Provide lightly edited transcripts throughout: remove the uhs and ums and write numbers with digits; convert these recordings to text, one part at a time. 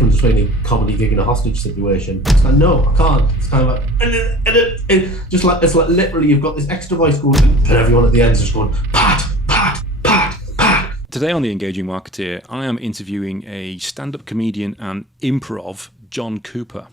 difference between a comedy gig and a hostage situation. It's like, no, I can't. It's kind of like, just like, it's like literally you've got this extra voice going, and everyone at the end is just going, pat, pat, pat, pat. Today on The Engaging Marketeer, I am interviewing a stand-up comedian and improv, John Cooper.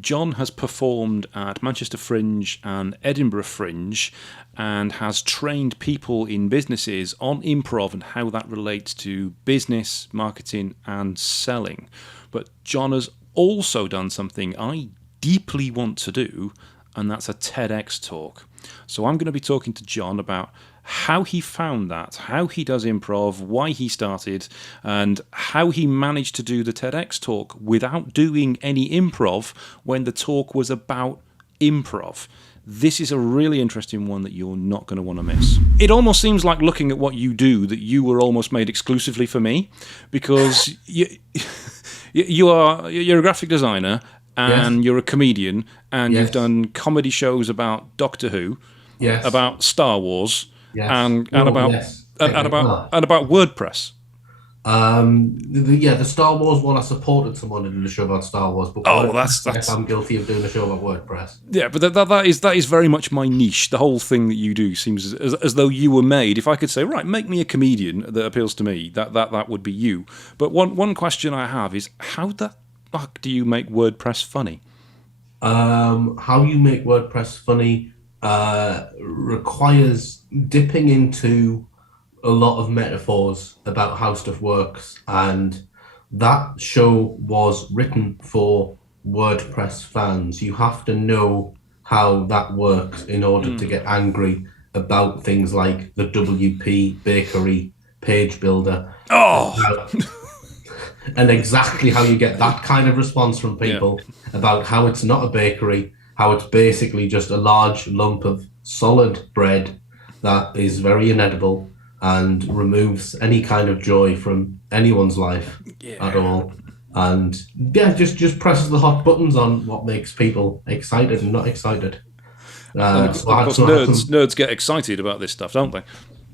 John has performed at Manchester Fringe and Edinburgh Fringe and has trained people in businesses on improv and how that relates to business, marketing and selling. But John has also done something I deeply want to do, and that's a TEDx talk. So I'm going to be talking to John about how he found that, how he does improv, why he started, and how he managed to do the TEDx talk without doing any improv when the talk was about improv. This is a really interesting one that you're not going to want to miss. It almost seems like, looking at what you do, that you were almost made exclusively for me, because you're a graphic designer and Yes. you're a comedian, and Yes. you've done comedy shows about Doctor Who, Yes. about Star Wars, Yes. and Oh, about yes. and about WordPress. The Star Wars one, I supported someone in the show about Star Wars, but that's I'm guilty of doing a show about WordPress. Yeah, but that is very much my niche. The whole thing that you do seems as though you were made. If I could say, right, make me a comedian that appeals to me, that would be you. But one question I have is, how the fuck do you make WordPress funny? How you make WordPress funny requires dipping into a lot of metaphors about how stuff works, and that show was written for WordPress fans. You have to know how that works in order to get angry about things like the WP Bakery page builder. Oh, And exactly how you get that kind of response from people about how it's not a bakery, how it's basically just a large lump of solid bread that is very inedible and removes any kind of joy from anyone's life at all. And just presses the hot buttons on what makes people excited and not excited. Nerds get excited about this stuff, don't they?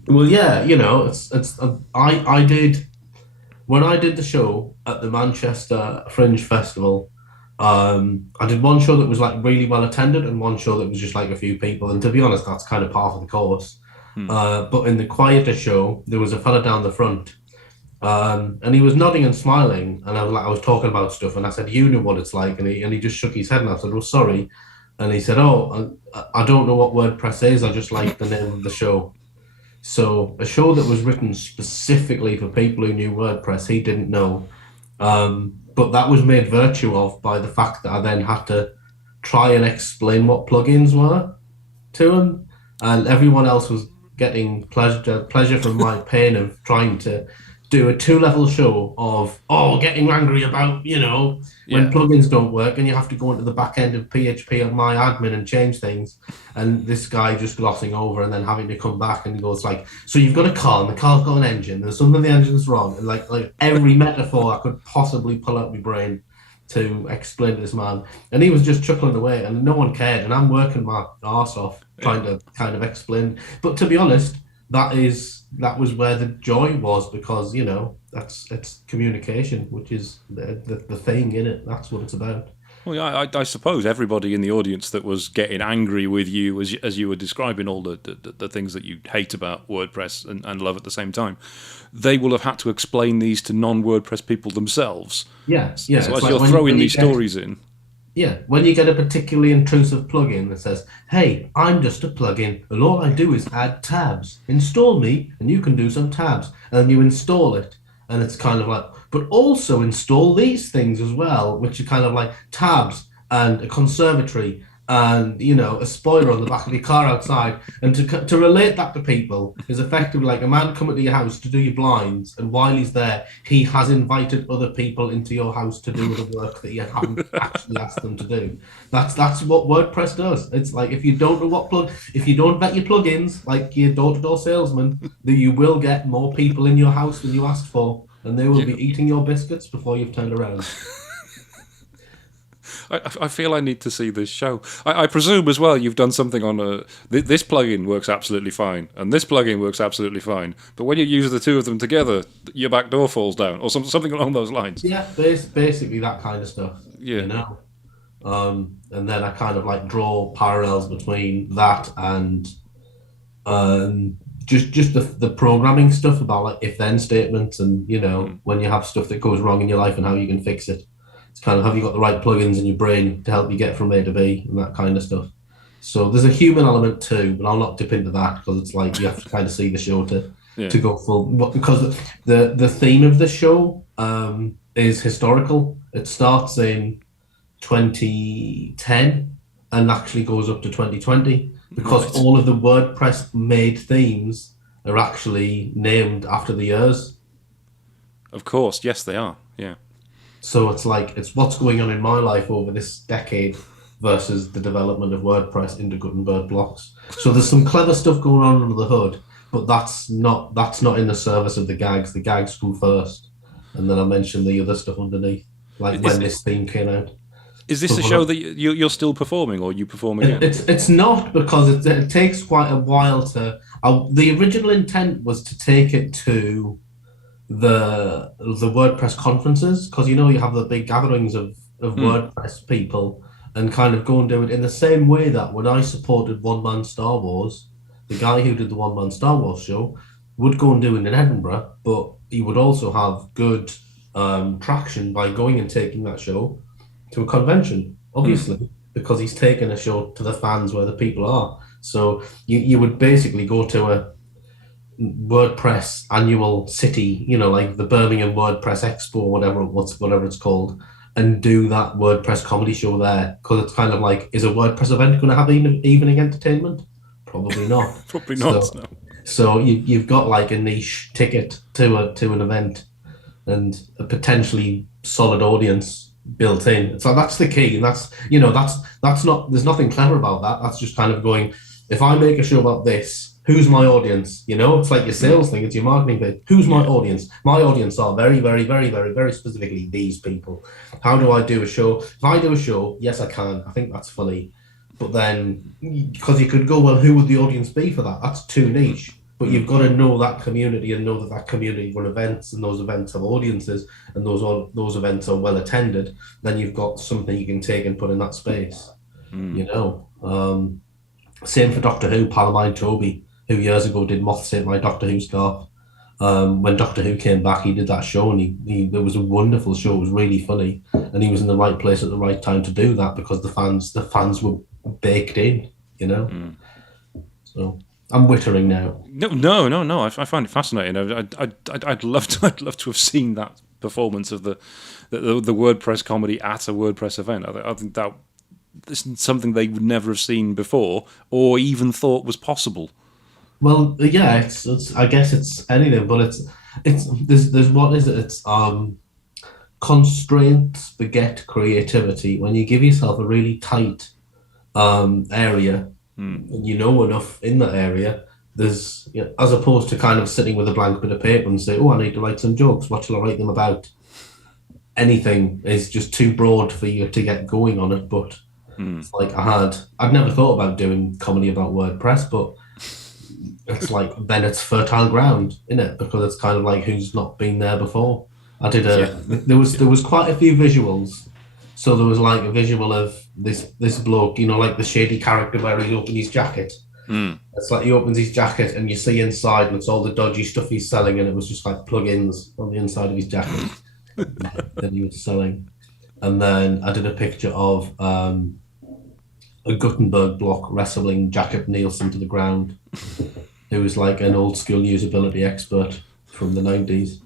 Well, yeah, when I did the show at the Manchester Fringe Festival, I did one show that was like really well attended and one show that was just like a few people. And to be honest, that's kind of part of the course. But in the quieter show, there was a fella down the front, and he was nodding and smiling. And I was talking about stuff, and I said, "You know what it's like," and he just shook his head, and I said, "Well, sorry." And he said, "Oh, I don't know what WordPress is. I just like the name of the show." So a show that was written specifically for people who knew WordPress, he didn't know. But that was made virtue of by the fact that I then had to try and explain what plugins were to him, and everyone else was getting pleasure from my pain of trying to do a 2-level show of getting angry about when plugins don't work and you have to go into the back end of PHP on my admin and change things, and this guy just glossing over and then having to come back and go, it's like, so you've got a car and the car's got an engine, there's something the engine's wrong, and like every metaphor I could possibly pull out my brain to explain to this man, and he was just chuckling away and no one cared, and I'm working my arse off trying to kind of explain. But to be honest, that was where the joy was, because it's communication, which is the thing in it. That's what it's about. Well, yeah, I suppose everybody in the audience that was getting angry with you as you were describing all the things that you hate about WordPress and love at the same time, they will have had to explain these to non-WordPress people themselves. Yeah. So as you're throwing these stories in. Yeah, when you get a particularly intrusive plugin that says, "Hey, I'm just a plugin, and all I do is add tabs. Install me, and you can do some tabs." And then you install it, and it's kind of like, but also install these things as well, which are kind of like tabs and a conservatory and a spoiler on the back of your car outside. And to relate that to people is effectively like a man coming to your house to do your blinds, and while he's there, he has invited other people into your house to do the work that you haven't actually asked them to do. That's what WordPress does. It's like, if you don't know if you don't vet your plugins like your door-to-door salesman, then you will get more people in your house than you asked for, and they will be eating your biscuits before you've turned around. I feel I need to see this show. I presume as well you've done something on this plugin works absolutely fine, and this plugin works absolutely fine. But when you use the two of them together, your back door falls down, or something along those lines. Yeah, basically that kind of stuff, Yeah. you know. And then I kind of like draw parallels between that and just the programming stuff about like if then statements and when you have stuff that goes wrong in your life and how you can fix it. It's kind of have you got the right plugins in your brain to help you get from A to B and that kind of stuff. So there's a human element too, but I'll not dip into that because it's like you have to kind of see the show to go full. Because the theme of the show is historical. It starts in 2010 and actually goes up to 2020 because all of the WordPress made themes are actually named after the years. Of course, yes, they are. Yeah. So it's like it's what's going on in my life over this decade versus the development of WordPress into Gutenberg blocks. So there's some clever stuff going on under the hood, but that's not in the service of the gags. The gags come first, and then I mention the other stuff underneath, like when this theme came out. Is this a show that you're still performing, or you perform again? It's not because it takes quite a while to. The original intent was to take it to the WordPress conferences because you have the big gatherings of WordPress people and kind of go and do it in the same way that when I supported One Man Star Wars, the guy who did the One Man Star Wars show would go and do it in Edinburgh, but he would also have good traction by going and taking that show to a convention, obviously, because he's taken a show to the fans where the people are. So you would basically go to a WordPress annual city, like the Birmingham WordPress Expo, whatever it's called, and do that WordPress comedy show there. Because it's kind of like, is a WordPress event going to have evening entertainment? Probably not. Probably not. So, so you've got like a niche ticket to an event and a potentially solid audience built in. So that's the key, and that's not. There's nothing clever about that. That's just kind of going. If I make a show about this, who's my audience? It's like your sales thing. It's your marketing bit. Who's my audience? My audience are very, very, very, very, very specifically these people. How do I do a show? If I do a show, yes, I can. I think that's funny. But then, because you could go, well, who would the audience be for that? That's too niche. But you've got to know that community and know that community run events and those events have audiences and those events are well attended. Then you've got something you can take and put in that space. Same for Doctor Who. Pal of mine, Toby, who years ago did Moths Ate My Doctor Who scarf. When Doctor Who came back, he did that show and it was a wonderful show. It was really funny, and he was in the right place at the right time to do that because the fans were baked in. So. I'm wittering now. No. I find it fascinating. I'd love to have seen that performance of the WordPress comedy at a WordPress event. I think that this is something they would never have seen before or even thought was possible. Well, yeah, it's I guess it's anything, but there's what is it? It's constraints beget creativity. When you give yourself a really tight area. And enough in that area, there's as opposed to kind of sitting with a blank bit of paper and say, oh, I need to write some jokes. What shall I write them about? Anything is just too broad for you to get going on it. But it's like I'd never thought about doing comedy about WordPress, but it's like then it's fertile ground, isn't it? Because it's kind of like who's not been there before. I did there was quite a few visuals. So there was like a visual of this bloke, like the shady character where he opens his jacket. It's like he opens his jacket and you see inside and it's all the dodgy stuff he's selling, and it was just like plugins on the inside of his jacket that he was selling. And then I did a picture of a Gutenberg block wrestling Jacob Nielsen to the ground, who was like an old school usability expert from the 90s.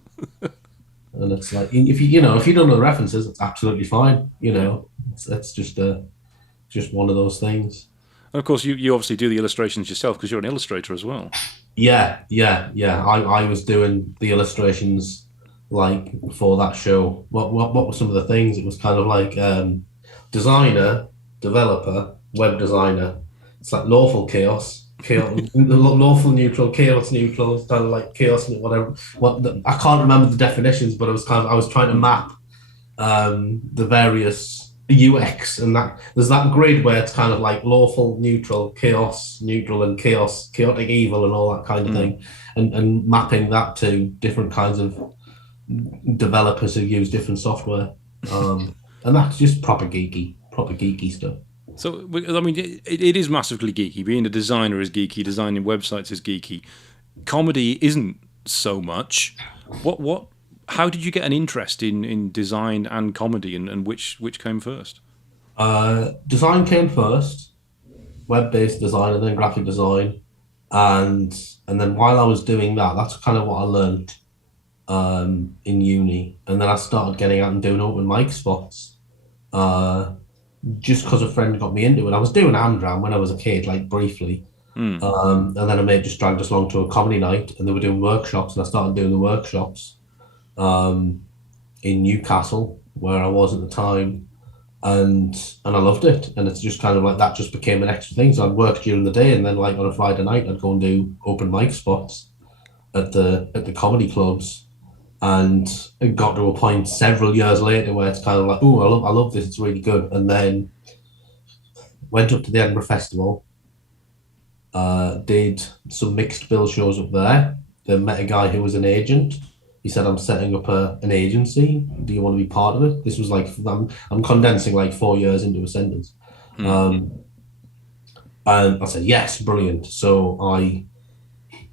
And it's like if you don't know the references, it's absolutely fine. It's just one of those things. And of course, you obviously do the illustrations yourself because you're an illustrator as well. Yeah. I was doing the illustrations like for that show. What were some of the things? It was kind of like designer, developer, web designer. It's like lawful chaos, lawful neutral, chaos neutral, kind of like chaos, whatever. I can't remember the definitions, but I was trying to map the various UX, and that there's that grid where it's kind of like lawful, neutral, chaos, neutral, and chaos, chaotic evil, and all that kind of thing, and mapping that to different kinds of developers who use different software. And that's just proper geeky stuff. So, I mean, it is massively geeky. Being a designer is geeky. Designing websites is geeky. Comedy isn't so much. What? How did you get an interest in design and comedy, and which came first? Design came first, web-based design, and then graphic design, and then while I was doing that, that's kind of what I learned in uni, and then I started getting out and doing open mic spots. Just because a friend got me into it. I was doing Amdram when I was a kid, like briefly. And then a mate just dragged us along to a comedy night, and they were doing workshops, and I started doing the workshops in Newcastle, where I was at the time, and I loved it. And it's just kind of like that just became an extra thing. So I'd work during the day, and then like on a Friday night, I'd go and do open mic spots at the comedy clubs. And it got to a point several years later where it's kind of like, oh, I love this, it's really good. And then went up to the Edinburgh Festival, did some mixed bill shows up there. Then met a guy who was an agent. He said, I'm setting up an agency. Do you want to be part of it? This was like, I'm condensing like 4 years into a sentence. And I said, yes, brilliant. So I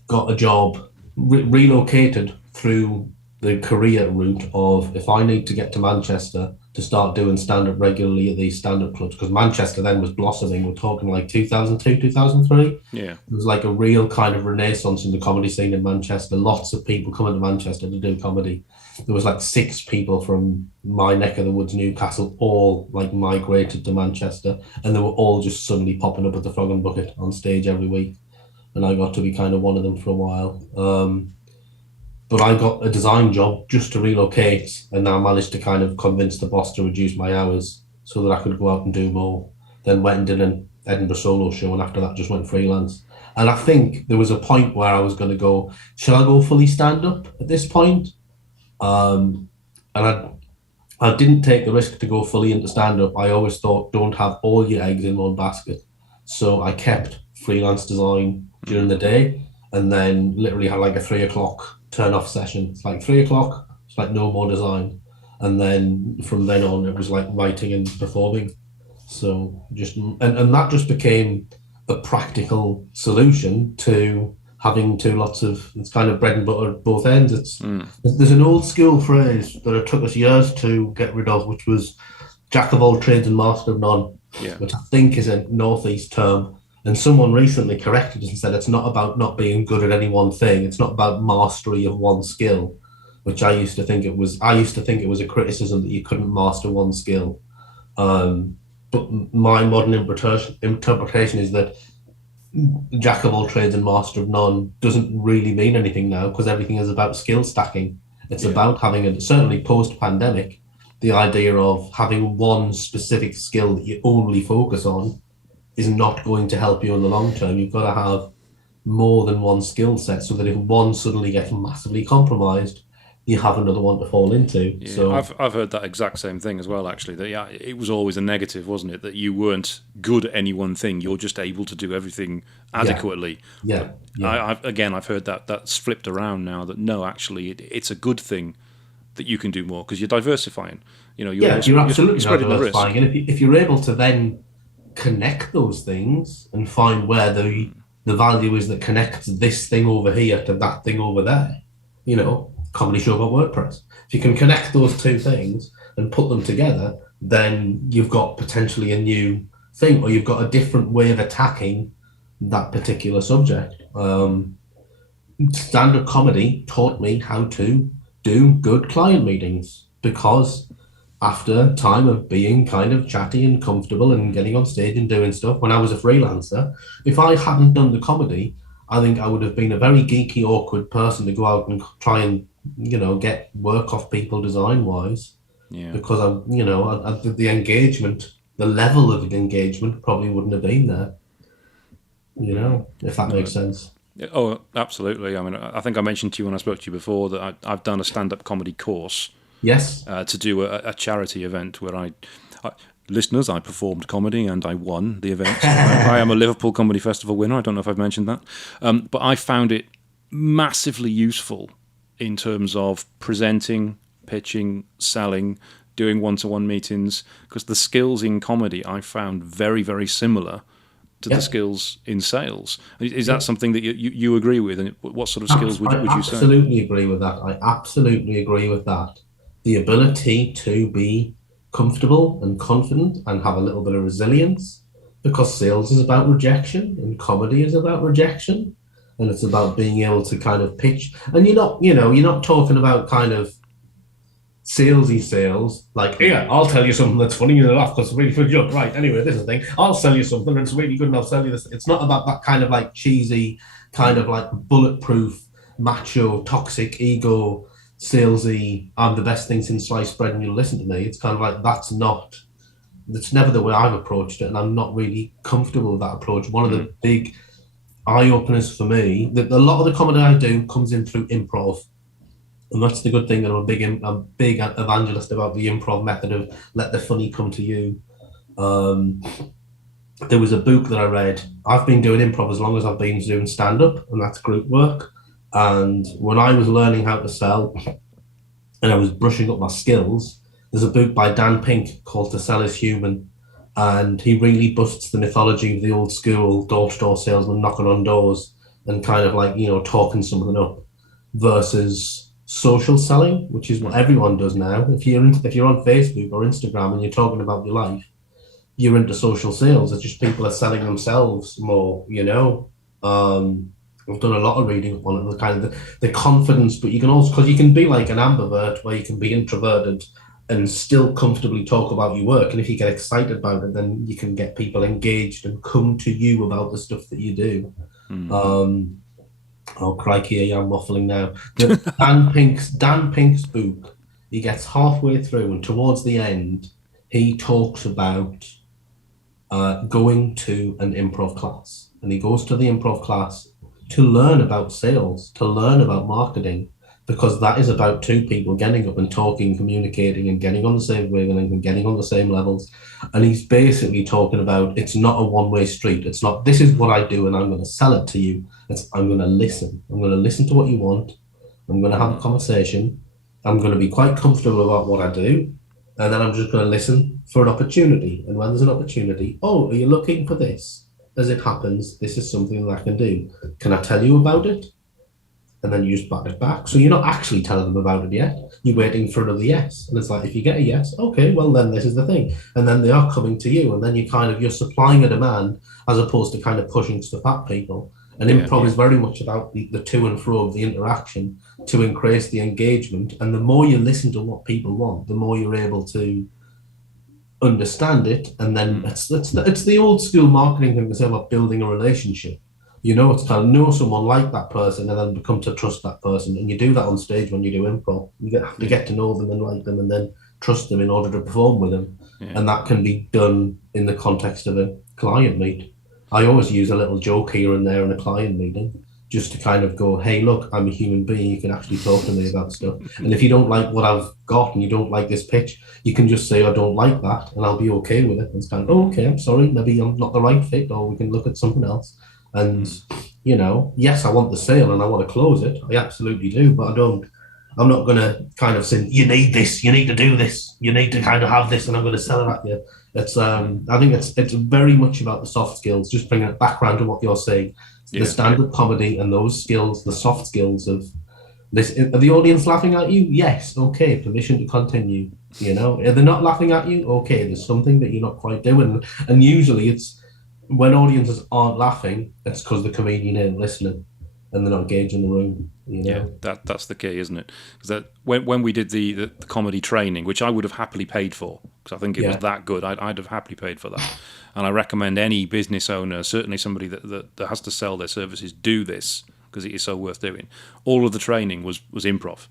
got a job, relocated through the career route of, if I need to get to Manchester to start doing stand-up regularly at these stand-up clubs, because Manchester then was blossoming. We're talking like 2002, 2003. Yeah. It was like a real kind of renaissance in the comedy scene in Manchester. Lots of people coming to Manchester to do comedy. There was like 6 people from my neck of the woods, Newcastle, all like migrated to Manchester, and they were all just suddenly popping up at the Frog and Bucket on stage every week. And I got to be kind of one of them for a while. But I got a design job just to relocate, and I managed to kind of convince the boss to reduce my hours so that I could go out and do more. Then went and did an Edinburgh solo show, and after that just went freelance. And I think there was a point where I was going to go, shall I go fully stand-up at this point? And I didn't take the risk to go fully into stand-up. I always thought, don't have all your eggs in one basket. So I kept freelance design during the day, and then literally had like a 3 o'clock turn off session. It's like 3 o'clock, it's like no more design. And then from then on, it was like writing and performing. So just, and that just became a practical solution to having lots of, it's kind of bread and butter at both ends. There's an old school phrase that it took us years to get rid of, which was jack of all trades and master of none, which I think is a northeast term. And someone recently corrected us and said it's not about not being good at any one thing. It's not about mastery of one skill, which I used to think it was. I used to think it was a criticism that you couldn't master one skill. But my modern interpretation is that jack of all trades and master of none doesn't really mean anything now, because everything is about skill stacking. It's about having certainly post-pandemic, the idea of having one specific skill that you only focus on is not going to help you in the long term. You've got to have more than one skill set, so that if one suddenly gets massively compromised, you have another one to fall into. Yeah, so I've heard that exact same thing as well, actually. That it was always a negative, wasn't it? That you weren't good at any one thing. You're just able to do everything adequately. Yeah. I've heard that's flipped around now. That no, actually, it's a good thing that you can do more because you're diversifying. You're absolutely spreading the risk. And if you're able to then connect those things and find where the value is that connects this thing over here to that thing over there, comedy show about WordPress. If you can connect those two things and put them together, then you've got potentially a new thing, or you've got a different way of attacking that particular subject. Stand-up comedy taught me how to do good client meetings, because after time of being kind of chatty and comfortable and getting on stage and doing stuff when I was a freelancer, if I hadn't done the comedy, I think I would have been a very geeky, awkward person to go out and try and, get work off people design-wise. Yeah. Because the engagement, the level of engagement probably wouldn't have been there, if that makes sense. Oh, absolutely. I mean, I think I mentioned to you when I spoke to you before that I've done a stand-up comedy course. Yes. to do a charity event where I listeners, I performed comedy and I won the event. I am a Liverpool Comedy Festival winner. I don't know if I've mentioned that. But I found it massively useful in terms of presenting, pitching, selling, doing one-to-one meetings, because the skills in comedy I found very, very similar to the Yeah. skills in sales. Is Yeah. that something that you agree with? And what sort of skills I would you say? absolutely agree with that. I absolutely agree with that. The ability to be comfortable and confident and have a little bit of resilience, because sales is about rejection and comedy is about rejection. And it's about being able to kind of pitch. And you're not talking about kind of salesy sales. Like, yeah, I'll tell you something that's funny and laugh because it's a really good joke. Right. Anyway, this is the thing. I'll sell you something that's really good and I'll sell you this. It's not about that kind of like cheesy, kind of like bulletproof, macho, toxic, ego, salesy, I'm the best thing since sliced bread and you'll listen to me. It's kind of like that's never the way I've approached it. And I'm not really comfortable with that approach. One of the big eye openers for me, that a lot of the comedy I do comes in through improv. And that's the good thing. And I'm a big evangelist about the improv method of let the funny come to you. Um, there was a book that I read. I've been doing improv as long as I've been doing stand up, and that's group work. And when I was learning how to sell and I was brushing up my skills, there's a book by Dan Pink called To Sell Is Human. And he really busts the mythology of the old school door to door salesman knocking on doors and kind of like, talking something up versus social selling, which is what everyone does now. If you're on Facebook or Instagram and you're talking about your life, you're into social sales. It's just people are selling themselves more. I've done a lot of reading on it, the kind of the confidence, but you can also, because you can be like an ambivert where you can be introverted and still comfortably talk about your work. And if you get excited about it, then you can get people engaged and come to you about the stuff that you do. Um, Oh crikey, I'm waffling now. Dan Pink's book, he gets halfway through and towards the end, he talks about going to an improv class. And he goes to the improv class to learn about sales, to learn about marketing, because that is about two people getting up and talking, communicating, and getting on the same wavelength and getting on the same levels. And he's basically talking about it's not a one-way street. It's not, this is what I do and I'm going to sell it to you. I'm going to listen. I'm going to listen to what you want. I'm going to have a conversation. I'm going to be quite comfortable about what I do. And then I'm just going to listen for an opportunity. And when there's an opportunity, oh, are you looking for this? As it happens, this is something that I can do. Can I tell you about it? And then you just bat it back. So you're not actually telling them about it yet. You're waiting for another yes. And it's like, if you get a yes, okay, well, then this is the thing. And then they are coming to you. And then you're supplying a demand as opposed to kind of pushing stuff at people. And improv is very much about the to and fro of the interaction to increase the engagement. And the more you listen to what people want, the more you're able to understand it. And then it's the old school marketing thing to say about building a relationship. It's kind of know someone like that person and then become to trust that person. And you do that on stage when you do improv. You have to get to know them and like them and then trust them in order to perform with them. Yeah. And that can be done in the context of a client meet. I always use a little joke here and there in a client meeting just to kind of go, hey, look, I'm a human being. You can actually talk to me about stuff. And if you don't like what I've got and you don't like this pitch, you can just say, I don't like that. And I'll be okay with it. And it's kind of, okay, I'm sorry. Maybe I'm not the right fit, or we can look at something else. And, yes, I want the sale and I want to close it. I absolutely do. But I'm not going to kind of say, you need this, you need to do this, you need to kind of have this, and I'm going to sell it at you. I think it's very much about the soft skills, just bringing it back around to what you're saying. The stand-up comedy and those skills, the soft skills of this. Are the audience laughing at you? Yes. Okay. Permission to continue. Are they not laughing at you? Okay. There's something that you're not quite doing. And usually it's when audiences aren't laughing, it's because the comedian isn't listening and they're not engaging the room. Yeah, that's the key, isn't it? Because when we did the comedy training, which I would have happily paid for, because I think it was that good, I'd have happily paid for that. And I recommend any business owner, certainly somebody that has to sell their services, do this because it is so worth doing. All of the training was improv.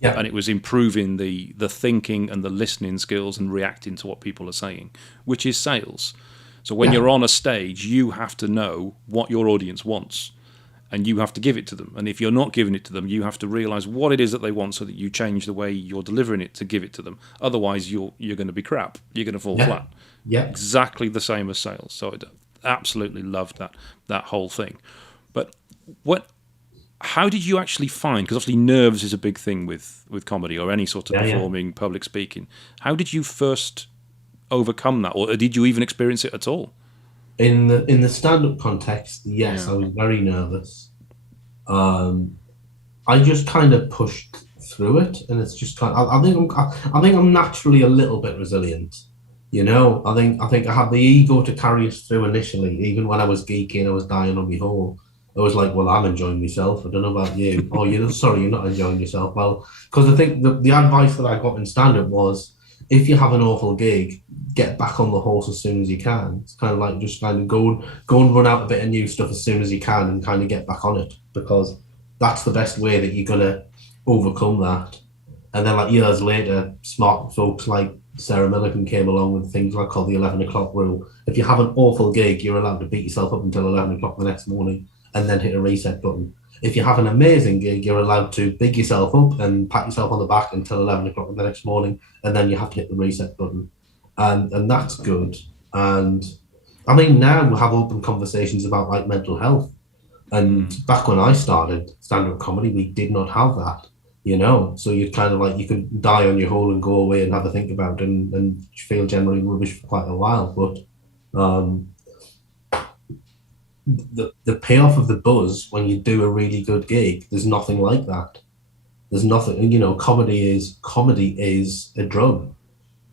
Yeah. And it was improving the thinking and the listening skills and reacting to what people are saying, which is sales. So when you're on a stage, you have to know what your audience wants. and you have to give it to them. And if you're not giving it to them, you have to realize what it is that they want so that you change the way you're delivering it to give it to them. Otherwise, you're going to be crap. You're going to fall flat. Yeah. Exactly the same as sales. So I absolutely loved that whole thing. But how did you actually find, because obviously nerves is a big thing with comedy or any sort of performing, public speaking. How did you first overcome that, or did you even experience it at all? In the stand-up context, yes, I was very nervous. I just kind of pushed through it, and it's just kind of, I think I'm naturally a little bit resilient. I think I had the ego to carry us through initially. Even when I was geeky and I was dying on my hole, I was like, well, I'm enjoying myself. I don't know about you. Oh, sorry, you're not enjoying yourself. Well, because I think the advice that I got in stand-up was, if you have an awful gig, get back on the horse as soon as you can. It's kind of like just kind of go and run out a bit of new stuff as soon as you can and kind of get back on it, because that's the best way that you're going to overcome that. And then like years later, smart folks like Sarah Millican came along with things like called the 11 o'clock rule. If you have an awful gig, you're allowed to beat yourself up until 11 o'clock the next morning and then hit a reset button. If you have an amazing gig, you're allowed to big yourself up and pat yourself on the back until 11 o'clock the next morning, and then you have to hit the reset button. And that's good. And I mean, now we have open conversations about like mental health. And back when I started stand-up comedy, we did not have that, So you'd kind of like, you could die on your hole and go away and have a think about it and feel generally rubbish for quite a while. But the payoff of the buzz when you do a really good gig, there's nothing like that. There's nothing, comedy is a drug.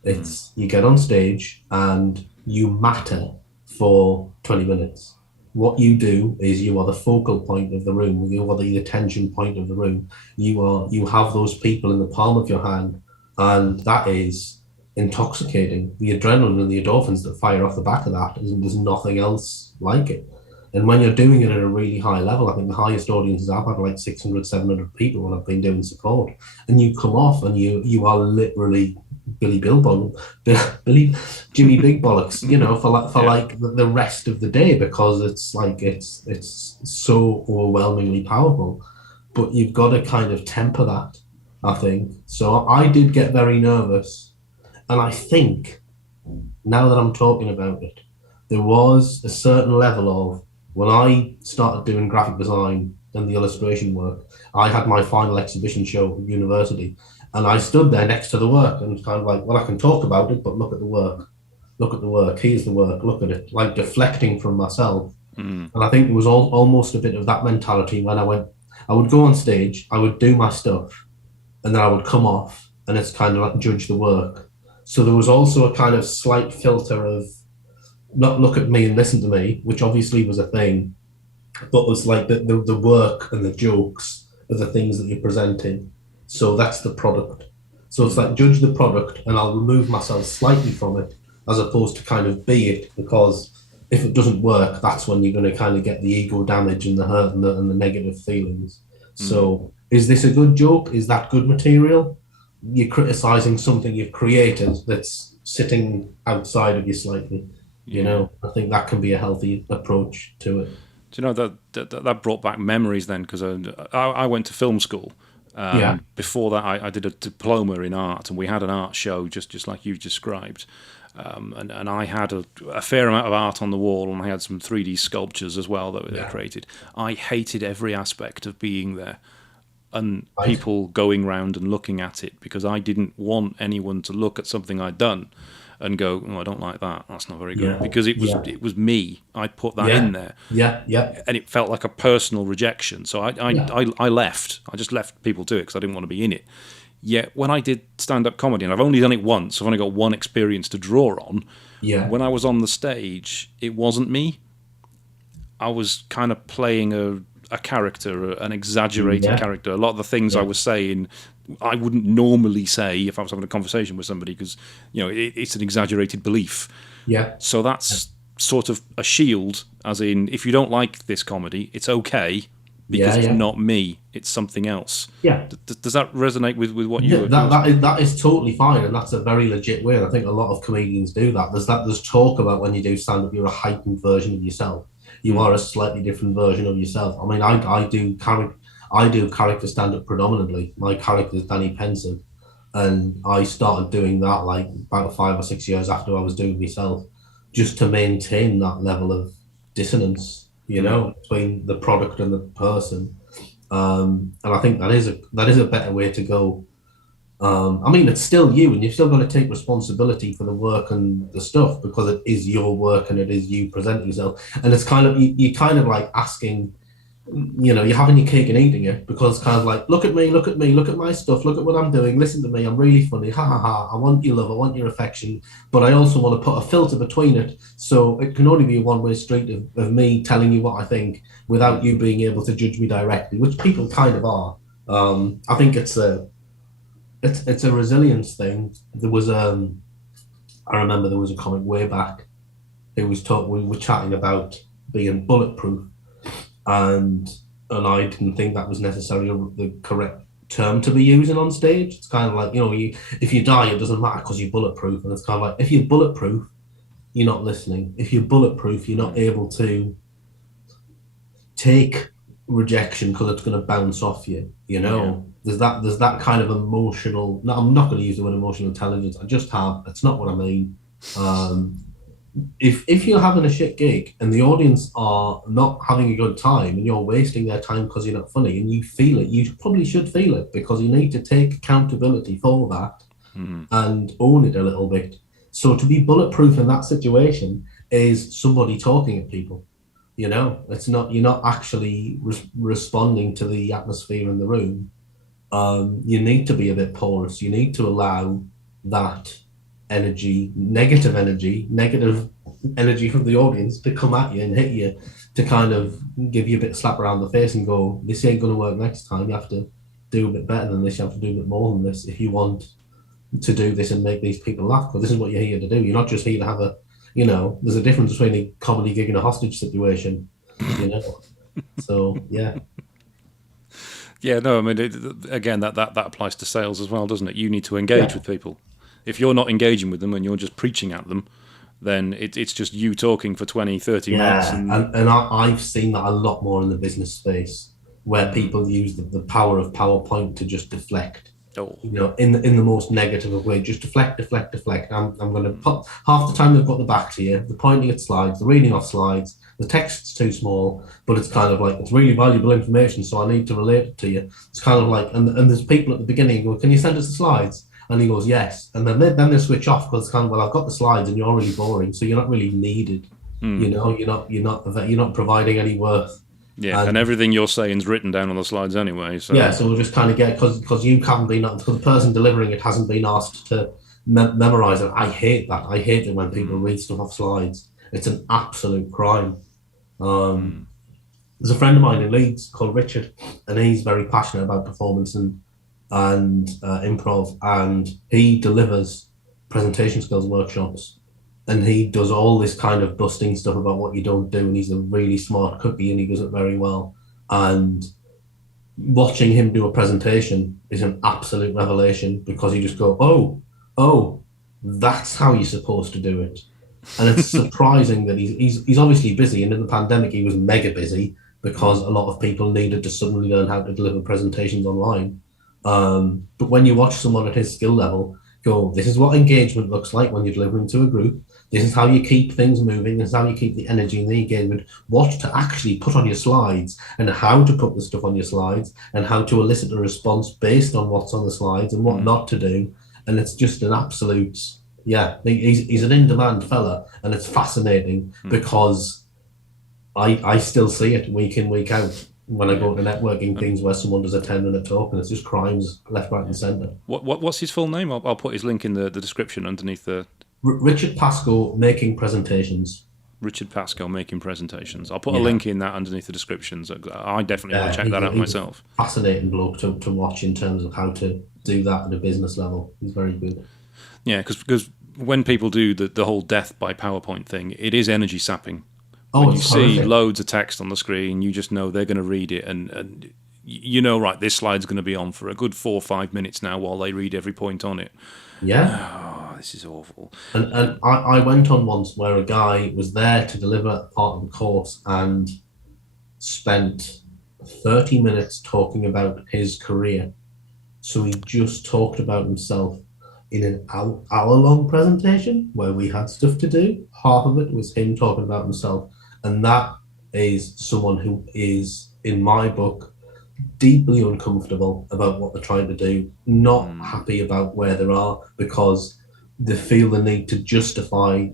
It's you get on stage and you matter for 20 minutes. What you do is you are the focal point of the room. You are the attention point of the room. You have those people in the palm of your hand, and that is intoxicating. The adrenaline and the endorphins that fire off the back of that, there's nothing else like it. And when you're doing it at a really high level, I think the highest audiences I've had are like 600, 700 people when I've been doing support. And you come off and you are literally Jimmy Big Bollocks, like the rest of the day, because it's so overwhelmingly powerful. But you've got to kind of temper that, I think. So I did get very nervous. And I think, now that I'm talking about it, there was a certain level of, when I started doing graphic design and the illustration work, I had my final exhibition show at university, and I stood there next to the work and kind of like, well, I can talk about it, but look at the work. Look at the work. Here's the work. Look at it. Like deflecting from myself. And I think it was almost a bit of that mentality when I would go on stage, I would do my stuff, and then I would come off, and it's kind of like judge the work. So there was also a kind of slight filter of, not look at me and listen to me, which obviously was a thing, but was like the work and the jokes are the things that you're presenting. So that's the product. So it's like judge the product, and I'll remove myself slightly from it, as opposed to kind of be it, because if it doesn't work, that's when you're going to kind of get the ego damage and the hurt and the negative feelings. So is this a good joke? Is that good material? You're criticizing something you've created that's sitting outside of you slightly. I think that can be a healthy approach to it. Do you know that brought back memories then? Because I went to film school. Before that, I did a diploma in art, and we had an art show just like you've described. And I had a fair amount of art on the wall, and I had some 3D sculptures as well that were created. I hated every aspect of being there and people going round and looking at it, because I didn't want anyone to look at something I'd done and go, oh, I don't like that. That's not very good. Because it was me. I put that in there. And it felt like a personal rejection. So I left. I just left people to it because I didn't want to be in it. Yet when I did stand-up comedy, and I've only done it once, I've only got one experience to draw on. When I was on the stage, it wasn't me. I was kind of playing a character, an exaggerated character. A lot of the things I was saying, I wouldn't normally say if I was having a conversation with somebody, because it's an exaggerated belief. So that's sort of a shield, as in, if you don't like this comedy, it's okay, because it's not me, it's something else. Does that resonate with what you? That is totally fine, and that's a very legit way. I think a lot of comedians do that. There's talk about when you do stand up, you're a heightened version of yourself. you are a slightly different version of yourself. I mean, I do character stand up predominantly. My character is Danny Penson, and I started doing that like about 5 or 6 years after I was doing myself, just to maintain that level of dissonance, between the product and the person. And I think that is a better way to go. I mean, it's still you, and you've still got to take responsibility for the work and the stuff because it is your work and it is you presenting yourself. And it's kind of you kind of like asking, you're having your cake and eating it because it's kind of like, look at me, look at me, look at my stuff, look at what I'm doing, listen to me, I'm really funny, ha ha ha. I want your love, I want your affection, but I also want to put a filter between it, so it can only be a one-way street of me telling you what I think without you being able to judge me directly, which people kind of are. I think it's a resilience thing. I remember there was a comic way back. We were chatting about being bulletproof, and I didn't think that was necessarily the correct term to be using on stage. It's kind of like, if you die, it doesn't matter because you're bulletproof, and it's kind of like, if you're bulletproof, you're not listening. If you're bulletproof, you're not able to take rejection because it's going to bounce off you. Yeah. There's that kind of emotional. No, I'm not going to use the word emotional intelligence. I just have. It's not what I mean. If you're having a shit gig and the audience are not having a good time and you're wasting their time because you're not funny and you feel it, you probably should feel it because you need to take accountability for that and own it a little bit. So to be bulletproof in that situation is somebody talking at people. It's not, you're not actually responding to the atmosphere in the room. You need to be a bit porous. You need to allow that negative energy from the audience to come at you and hit you, to kind of give you a bit of slap around the face and go, this ain't going to work next time. You have to do a bit better than this. You have to do a bit more than this if you want to do this and make these people laugh, because this is what you're here to do. You're not just here to have there's a difference between a comedy gig and a hostage situation, So, yeah. Yeah, no, I mean, again, that applies to sales as well, doesn't it? You need to engage with people. If you're not engaging with them and you're just preaching at them, then it's just you talking for 20, 30 minutes. And I've seen that a lot more in the business space, where people use the power of PowerPoint to just deflect. Oh. In the most negative of way, just deflect. I'm going to put half the time they've got the back to you, they're pointing at slides, they're reading off slides, the text's too small, but it's kind of like, it's really valuable information, so I need to relate it to you. It's kind of like, and there's people at the beginning who go, can you send us the slides? And he goes, yes. And then they switch off because it's kind of, well, I've got the slides and you're really boring, so you're not really needed. You're not providing any worth. Yeah, and everything you're saying is written down on the slides anyway. So yeah, so we'll just kind of get, because you haven't been, because the person delivering it hasn't been asked to memorize it. I hate that. I hate it when people read stuff off slides. It's an absolute crime. There's a friend of mine in Leeds called Richard, and he's very passionate about performance and improv, and he delivers presentation skills workshops. And he does all this kind of busting stuff about what you don't do. And he's a really smart cookie and he does it very well. And watching him do a presentation is an absolute revelation, because you just go, oh, that's how you're supposed to do it. And it's surprising that he's obviously busy. And in the pandemic, he was mega busy because a lot of people needed to suddenly learn how to deliver presentations online. But when you watch someone at his skill level go, this is what engagement looks like when you're delivering to a group. This is how you keep things moving. This is how you keep the energy and the engagement. What to actually put on your slides, and how to put the stuff on your slides, and how to elicit a response based on what's on the slides and what not to do. And it's just an absolute, he's an in-demand fella, and it's fascinating because I still see it week in, week out when I go to networking things where someone does a 10-minute talk and it's just crimes left, right, and centre. What's his full name? I'll put his link in the description underneath the... Richard Pascoe, Making Presentations. Richard Pascoe, Making Presentations. I'll put a link in that underneath the descriptions. I definitely want to check that out myself. Fascinating bloke to watch in terms of how to do that at a business level. He's very good. Yeah, because when people do the whole death by PowerPoint thing, it is energy sapping. Oh, when you see horrific. loads of text on the screen, you just know they're going to read it, and right, this slide's going to be on for a good 4 or 5 minutes now while they read every point on it. Yeah. this is awful. And I went on once where a guy was there to deliver part of the course and spent 30 minutes talking about his career. So he just talked about himself in an hour long presentation where we had stuff to do. Half of it was him talking about himself. And that is someone who is, in my book, deeply uncomfortable about what they're trying to do, not happy about where they are because they feel the need to justify.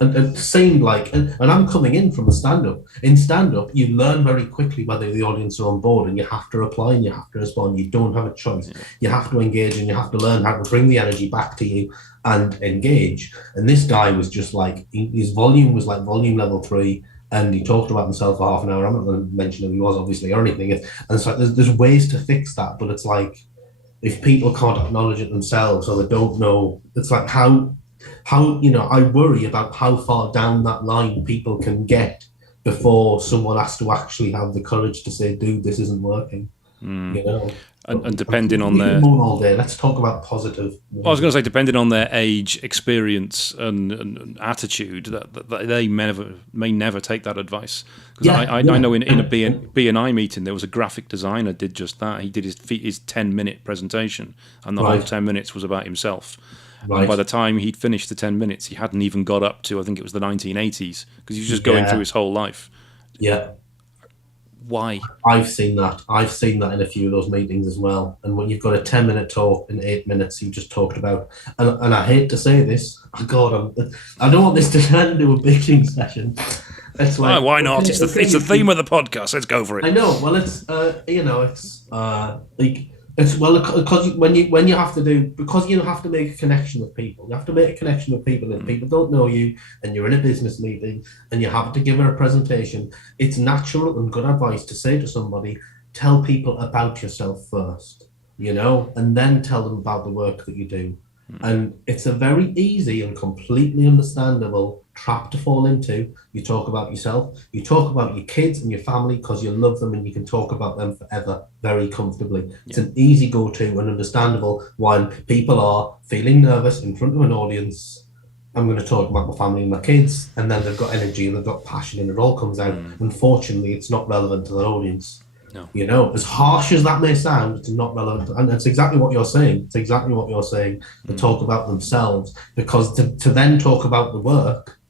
And it seemed like, and I'm coming in from a stand-up. In stand-up, you learn very quickly whether the audience are on board, and you have to reply and you have to respond. You don't have a choice. You have to engage, and you have to learn how to bring the energy back to you and engage. And this guy was just like, his volume was like volume level 3. And he talked about himself for half an hour. I'm not going to mention who he was, obviously, or anything. And it's like there's ways to fix that, but it's like if people can't acknowledge it themselves or they don't know, it's like how I worry about how far down that line people can get before someone has to actually have the courage to say, "Dude, this isn't working." You know. And depending on we their, can moan all day. Let's talk about positive. I was going to say, depending on their age, experience, and attitude, that they may never take that advice. Because I know in a B&I meeting, there was a graphic designer did just that. He did his 10-minute presentation, and the whole 10 minutes was about himself. Right. And by the time he'd finished the 10 minutes, he hadn't even got up to, I think it was the 1980s, because he was just going through his whole life. Yeah. Why? I've seen that. I've seen that in a few of those meetings as well. And when you've got a 10-minute talk in 8 minutes, you just talked about, and I hate to say this, I don't want this to turn into a bitching session. It's like, why not? It's the theme of the podcast. Let's go for it. I know. Well, it's because when you have to make a connection with people. You have to make a connection with people, and people don't know you, and you're in a business meeting, and you have to give a presentation. It's natural and good advice to say to somebody, tell people about yourself first, and then tell them about the work that you do. And it's a very easy and completely understandable trap to fall into. You talk about yourself, you talk about your kids and your family because you love them and you can talk about them forever very comfortably. It's an easy go-to and understandable when people are feeling nervous in front of an audience. I'm going to talk about my family and my kids, and then they've got energy and they've got passion and it all comes out. Unfortunately, it's not relevant to their audience. No. As harsh as that may sound, it's not relevant. And it's exactly what you're saying. It's exactly what you're saying. To talk about themselves, because to then talk about the work,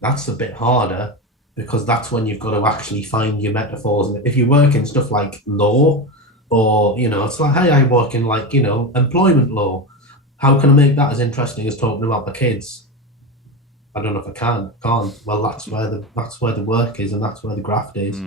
that's a bit harder, because that's when you've got to actually find your metaphors. And if you work in stuff like law, or, it's like, hey, I work in employment law. How can I make that as interesting as talking about the kids? I don't know if I can't. Well, that's where the work is, and that's where the graft is.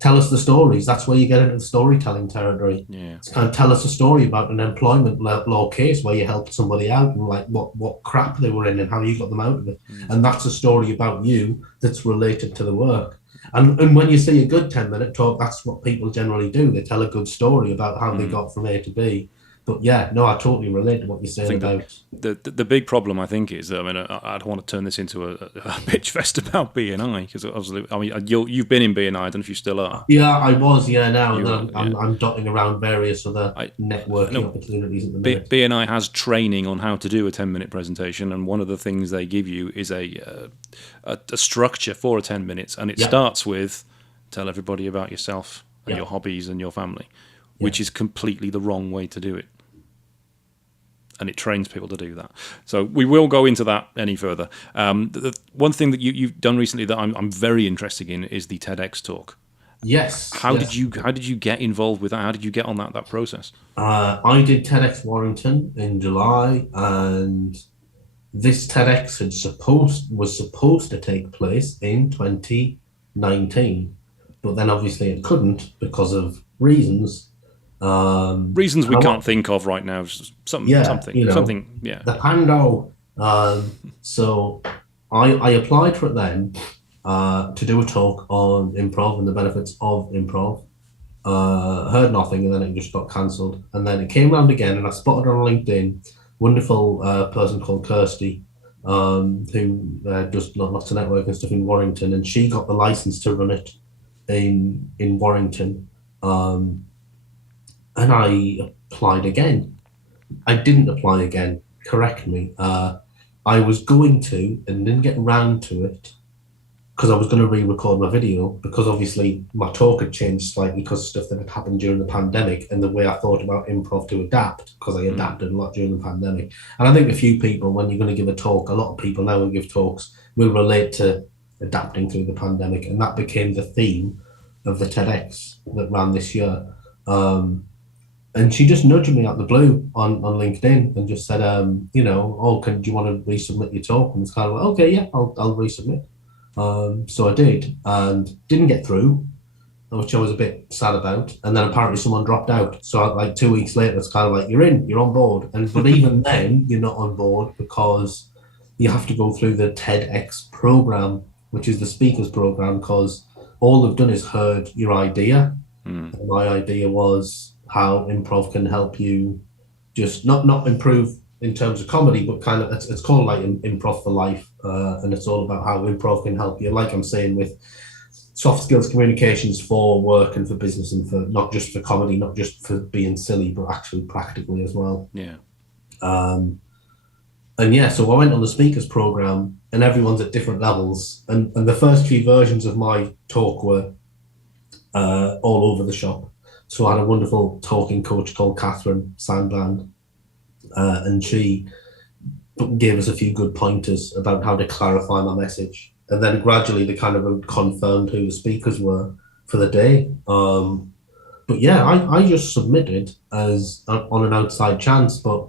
Tell us the stories. That's where you get into the storytelling territory. Yeah. It's kind of tell us a story about an employment law case where you helped somebody out and like what crap they were in and how you got them out of it. And that's a story about you that's related to the work. And when you see a good 10-minute talk, that's what people generally do. They tell a good story about how they got from A to B. But I totally relate to what you're saying about the big problem. I think is, I don't want to turn this into a pitch fest about B&I, because obviously, you've been in B&I. I don't know if you still are. Yeah, I was. Yeah, now I'm dotting around various other networking opportunities at the minute. B&I has training on how to do a 10-minute presentation, and one of the things they give you is a structure for a 10 minutes, and it starts with tell everybody about yourself and your hobbies and your family, which is completely the wrong way to do it. And it trains people to do that. So we will go into that any further. The one thing that you've done recently that I'm very interested in is the TedX Talk. Yes. How did you get involved with that? How did you get on that process? I did TEDx Warrington in July, and this TEDx was supposed to take place in 2019, but then obviously it couldn't because of reasons. Reasons we can't think of right now. Something. The Pando. So I applied for it then to do a talk on improv and the benefits of improv. Heard nothing, and then it just got cancelled. And then it came around again, and I spotted on LinkedIn wonderful person called Kirsty, who does lots of networking stuff in Warrington, and she got the license to run it in Warrington. And I applied again. I didn't apply again, correct me. I was going to and didn't get round to it because I was going to re-record my video because obviously my talk had changed slightly because of stuff that had happened during the pandemic and the way I thought about improv to adapt because I adapted a lot during the pandemic. And I think a few people, when you're going to give a talk, a lot of people now who give talks will relate to adapting through the pandemic, and that became the theme of the TEDx that ran this year. And she just nudged me out the blue on LinkedIn and just said, oh, do you want to resubmit your talk? And it's kind of like, okay, yeah, I'll resubmit. So I did and didn't get through, which I was a bit sad about. And then apparently someone dropped out. So like 2 weeks later, it's kind of like, you're on board. But even then, you're not on board because you have to go through the TEDx program, which is the speakers program, because all they've done is heard your idea. And my idea was how improv can help you just not improve in terms of comedy, but kind of it's called like improv for life, and it's all about how improv can help you. Like I'm saying, with soft skills communications for work and for business and for not just for comedy, not just for being silly, but actually practically as well. Yeah. And yeah, so I went on the speakers program, and everyone's at different levels. And the first few versions of my talk were all over the shop. So I had a wonderful talking coach called Catherine Sandland, and she gave us a few good pointers about how to clarify my message. And then gradually they kind of confirmed who the speakers were for the day. But yeah, I just submitted as on an outside chance, but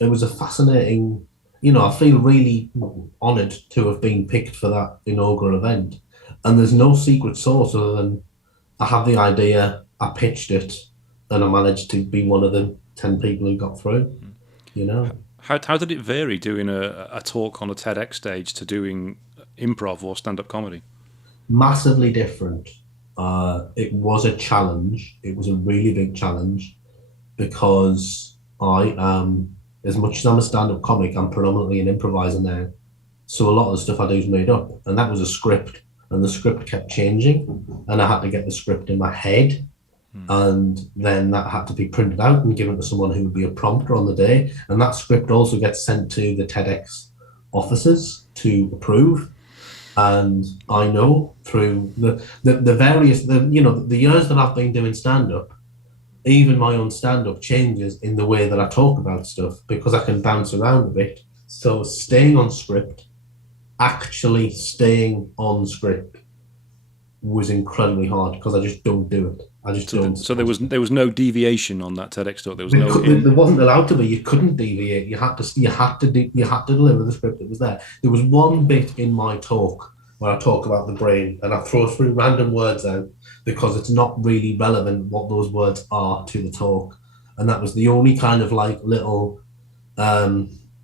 it was a fascinating, I feel really honoured to have been picked for that inaugural event. And there's no secret sauce other than I have the idea, I pitched it, and I managed to be one of the 10 people who got through, How did it vary doing a talk on a TEDx stage to doing improv or stand-up comedy? Massively different. It was a challenge. It was a really big challenge because I am, as much as I'm a stand-up comic, I'm predominantly an improviser now. So a lot of the stuff I do is made up, and that was a script, and the script kept changing, and I had to get the script in my head, and then that had to be printed out and given to someone who would be a prompter on the day, and that script also gets sent to the TEDx offices to approve. And I know through the various the years that I've been doing stand-up, even my own stand-up changes in the way that I talk about stuff because I can bounce around a bit. So staying on script, actually staying on script was incredibly hard because I just don't do it. I just don't. So there was no deviation on that TEDx talk. There was there wasn't allowed to be. You couldn't deviate. You had to deliver the script that was there. There was one bit in my talk where I talk about the brain and I throw through random words out because it's not really relevant what those words are to the talk, and that was the only kind of like little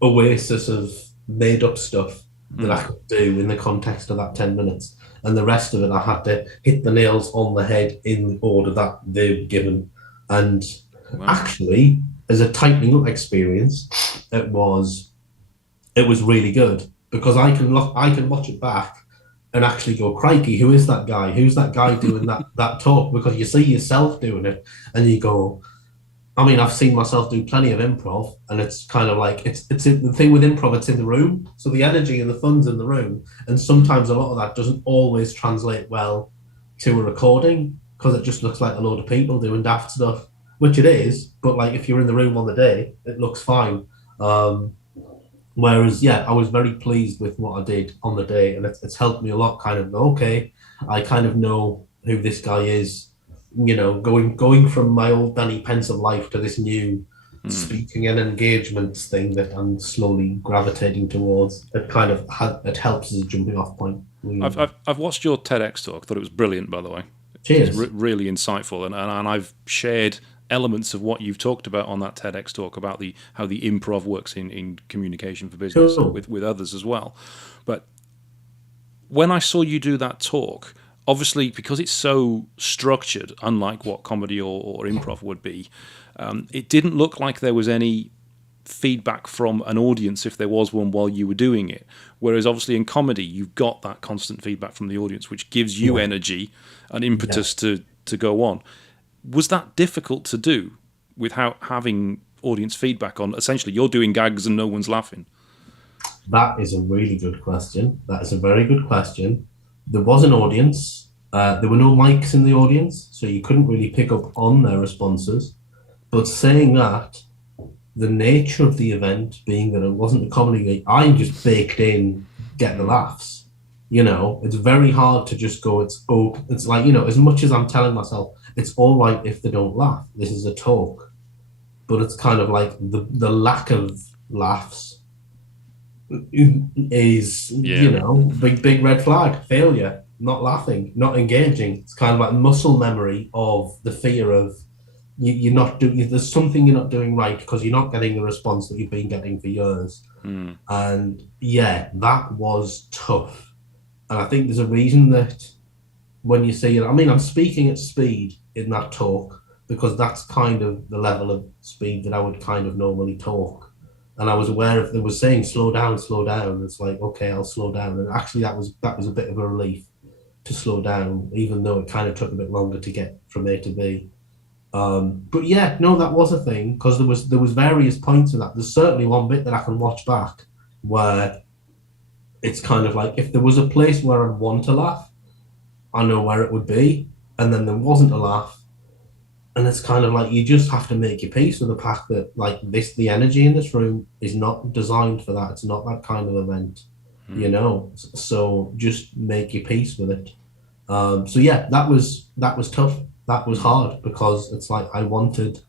oasis of made up stuff that I could do in the context of that 10 minutes. And the rest of it, I had to hit the nails on the head in the order that they were given. And actually, as a tightening up experience, it was really good because I can watch it back and actually go, crikey, who is that guy? Who's that guy doing that talk? Because you see yourself doing it and you go, I mean, I've seen myself do plenty of improv, and it's kind of like it's the thing with improv. It's in the room, so the energy and the fun's in the room, and sometimes a lot of that doesn't always translate well to a recording because it just looks like a load of people doing daft stuff, which it is. But like if you're in the room on the day, it looks fine. Whereas, yeah, I was very pleased with what I did on the day, and it's helped me a lot. Kind of okay, I kind of know who this guy is. Going from my old Danny Pensive life to this new speaking and engagements thing that I'm slowly gravitating towards. It kind of it helps as a jumping off point. I've watched your TEDx talk. Thought it was brilliant, by the way. Cheers. It's really insightful, and I've shared elements of what you've talked about on that TEDx talk about how the improv works in communication for business with others as well. But when I saw you do that talk, obviously, because it's so structured, unlike what comedy or improv would be, it didn't look like there was any feedback from an audience if there was one while you were doing it. Whereas obviously in comedy, you've got that constant feedback from the audience, which gives you energy and impetus to go on. Was that difficult to do without having audience feedback on essentially you're doing gags and no one's laughing? That is a really good question. That is a very good question. There was an audience. There were no mics in the audience, so you couldn't really pick up on their responses. But saying that, the nature of the event being that it wasn't a comedy gig, I just baked in get the laughs. It's very hard to just go, it's like, as much as I'm telling myself, it's all right if they don't laugh. This is a talk. But it's kind of like the lack of laughs is, big red flag, failure, not laughing, not engaging. It's kind of like muscle memory of the fear of you're not doing, there's something you're not doing right because you're not getting the response that you've been getting for years. And yeah, that was tough. And I think there's a reason that when you see it, I mean, I'm speaking at speed in that talk because that's kind of the level of speed that I would kind of normally talk. And I was aware if they were saying slow down, it's like, okay, I'll slow down. And actually that was a bit of a relief to slow down, even though it kind of took a bit longer to get from A to B. But yeah, no, that was a thing because there was various points in that. There's certainly one bit that I can watch back where it's kind of like if there was a place where I'd want to laugh, I know where it would be, and then there wasn't a laugh, and it's kind of like you just have to make your peace with the fact that like the energy in this room is not designed for that. It's not that kind of event, So just make your peace with it. So yeah, that was tough. That was hard because it's like I wanted,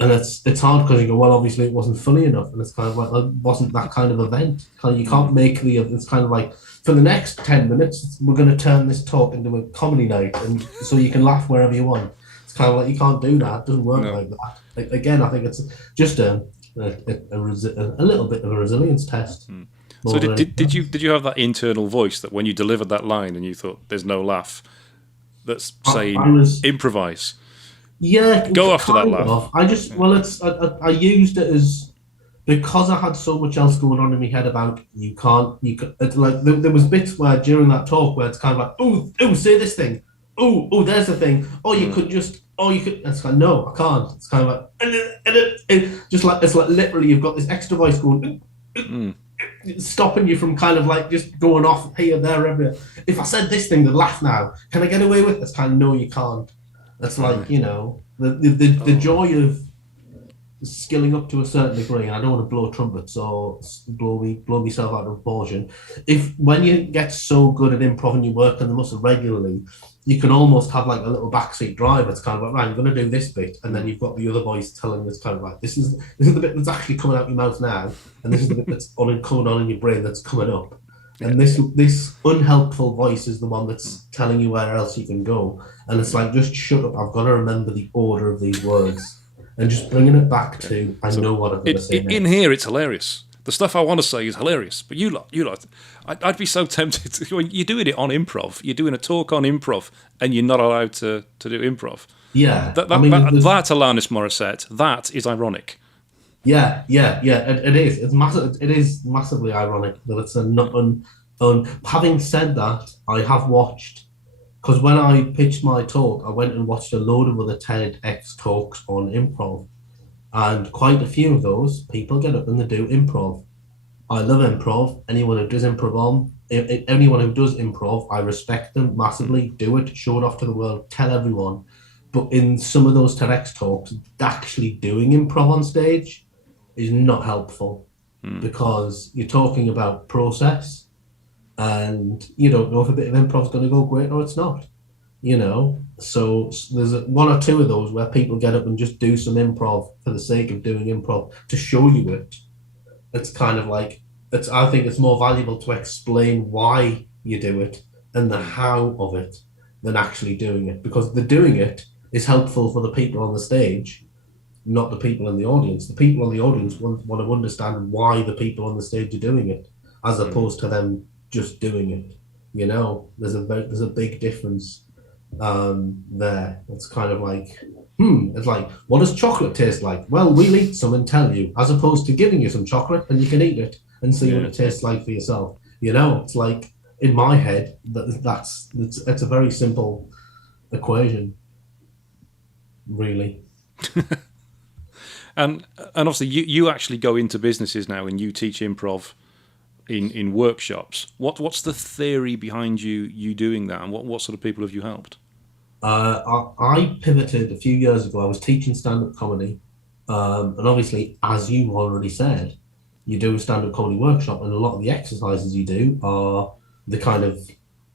and it's hard because you go, well, obviously it wasn't funny enough, and it's kind of like it wasn't that kind of event. You can't make it's kind of like for the next 10 minutes we're going to turn this talk into a comedy night, and so you can laugh wherever you want. It's kind of like you can't do that. It doesn't work like that. Like, again, I think it's just a little bit of a resilience test. So did you have that internal voice that when you delivered that line and you thought there's no laugh, that's saying improvise? Yeah, go after that laugh. I used it as because I had so much else going on in my head about you can't. It's like there was bits where during that talk where it's kind of like oh say this thing, oh there's the thing, you could just you could. It's like no, I can't. It's kind of like just like it's like literally you've got this extra voice going. Stopping you from kind of like just going off here, there, everywhere. If I said this thing, they'd laugh now. Can I get away with it? It's kind of no, you can't. That's like the joy of skilling up to a certain degree, and I don't want to blow trumpets or blow myself out of proportion. If when you get so good at improv and you work on the muscle regularly, you can almost have like a little backseat driver. It's kind of like, right, I'm going to do this bit, and then you've got the other voice telling you it's kind of like this is the bit that's actually coming out your mouth now, and this is the bit that's coming on in your brain that's coming up. And this unhelpful voice is the one that's telling you where else you can go. And it's like, just shut up. I've got to remember the order of these words. And just bringing it back to, I know what I'm going to say next. In here, it's hilarious. The stuff I want to say is hilarious. But you lot, I'd be so tempted to, you're doing it on improv. You're doing a talk on improv, and you're not allowed to do improv. Yeah. That's Alanis Morissette. That is ironic. Yeah. It is. It's massive. It is massively ironic that it's having said that, I have watched, because when I pitched my talk, I went and watched a load of other TEDx talks on improv, and quite a few of those people get up and they do improv. I love improv. Anyone who does improv, I respect them massively. Do it, show it off to the world, tell everyone. But in some of those TEDx talks, actually doing improv on stage is not helpful because you're talking about process and you don't know if a bit of improv is going to go great or it's not, So there's one or two of those where people get up and just do some improv for the sake of doing improv to show you it. It's kind of like, I think it's more valuable to explain why you do it and the how of it than actually doing it, because the doing it is helpful for the people on the stage, not the people in the audience. The people in the audience want to understand why the people on the stage are doing it, as opposed to them just doing it. There's a big difference there. It's kind of like, it's like, what does chocolate taste like? Well, we'll eat some and tell you, as opposed to giving you some chocolate and you can eat it and see what it tastes like for yourself. It's like, in my head, it's a very simple equation, really. And obviously, you actually go into businesses now and you teach improv in workshops. What's the theory behind you doing that, and what sort of people have you helped? I pivoted a few years ago. I was teaching stand-up comedy, and obviously, as you already said, you do a stand-up comedy workshop, and a lot of the exercises you do are the kind of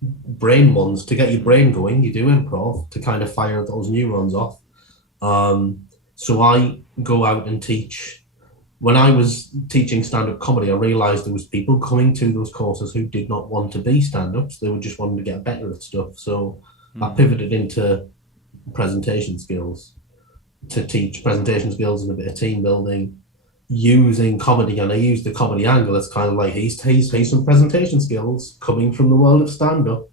brain ones to get your brain going. You do improv to kind of fire those neurons off. So I go out and teach. When I was teaching stand-up comedy, I realized there was people coming to those courses who did not want to be stand-ups. They were just wanting to get better at stuff. So I pivoted into presentation skills to teach presentation skills and a bit of team building using comedy. And I use the comedy angle. It's kind of like he's some presentation skills coming from the world of stand-up.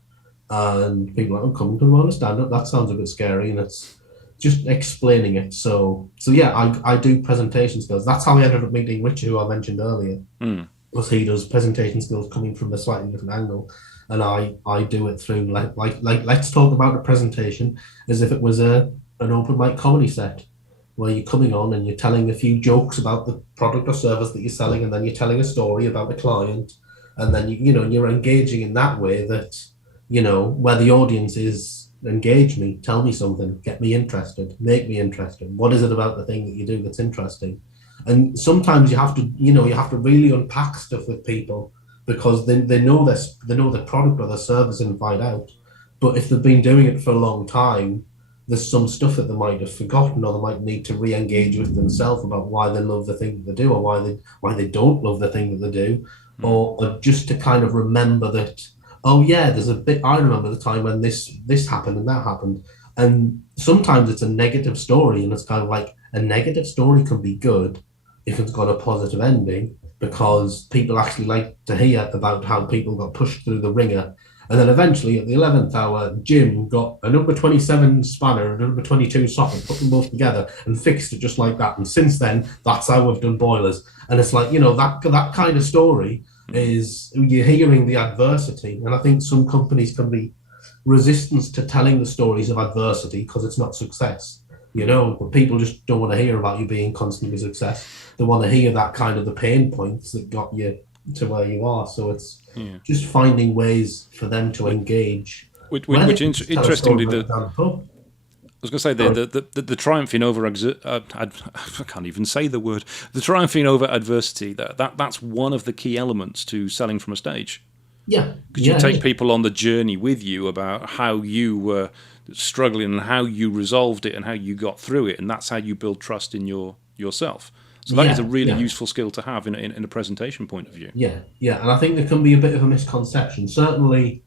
And people are like, oh, coming from the world of stand-up, that sounds a bit scary. And it's just explaining it. So yeah, I do presentation skills. That's how I ended up meeting Richard, who I mentioned earlier. Because he does presentation skills coming from a slightly different angle, and I do it through like let's talk about a presentation as if it was an open mic comedy set, where you're coming on and you're telling a few jokes about the product or service that you're selling, and then you're telling a story about the client, and then you're engaging in that way that where the audience is engage me, tell me something, get me interested, make me interested. What is it about the thing that you do that's interesting? And sometimes you have to really unpack stuff with people because they know this, they know the product or the service inside out. But if they've been doing it for a long time, there's some stuff that they might have forgotten, or they might need to re-engage with themselves about why they love the thing that they do, or why they don't love the thing that they do, or just to kind of remember that, oh yeah, there's a bit, I remember the time when this happened and that happened. And sometimes it's a negative story, and it's kind of like a negative story can be good if it's got a positive ending, because people actually like to hear about how people got pushed through the ringer. And then eventually at the 11th hour, Jim got a number 27 spanner and a number 22 socket, put them both together and fixed it just like that. And since then, that's how we've done boilers. And it's like, that kind of story is, you're hearing the adversity. And I think some companies can be resistant to telling the stories of adversity because it's not success. But people just don't want to hear about you being constantly success. They want to hear that kind of the pain points that got you to where you are. So it's just finding ways for them to engage. Which interestingly, I was going to say the triumphing over I can't even say the word, the triumphing over adversity. That's one of the key elements to selling from a stage. Yeah, because you take people on the journey with you about how you were struggling and how you resolved it and how you got through it, and that's how you build trust in yourself. So that is a really useful skill to have in a presentation point of view. Yeah, and I think there can be a bit of a misconception. Certainly,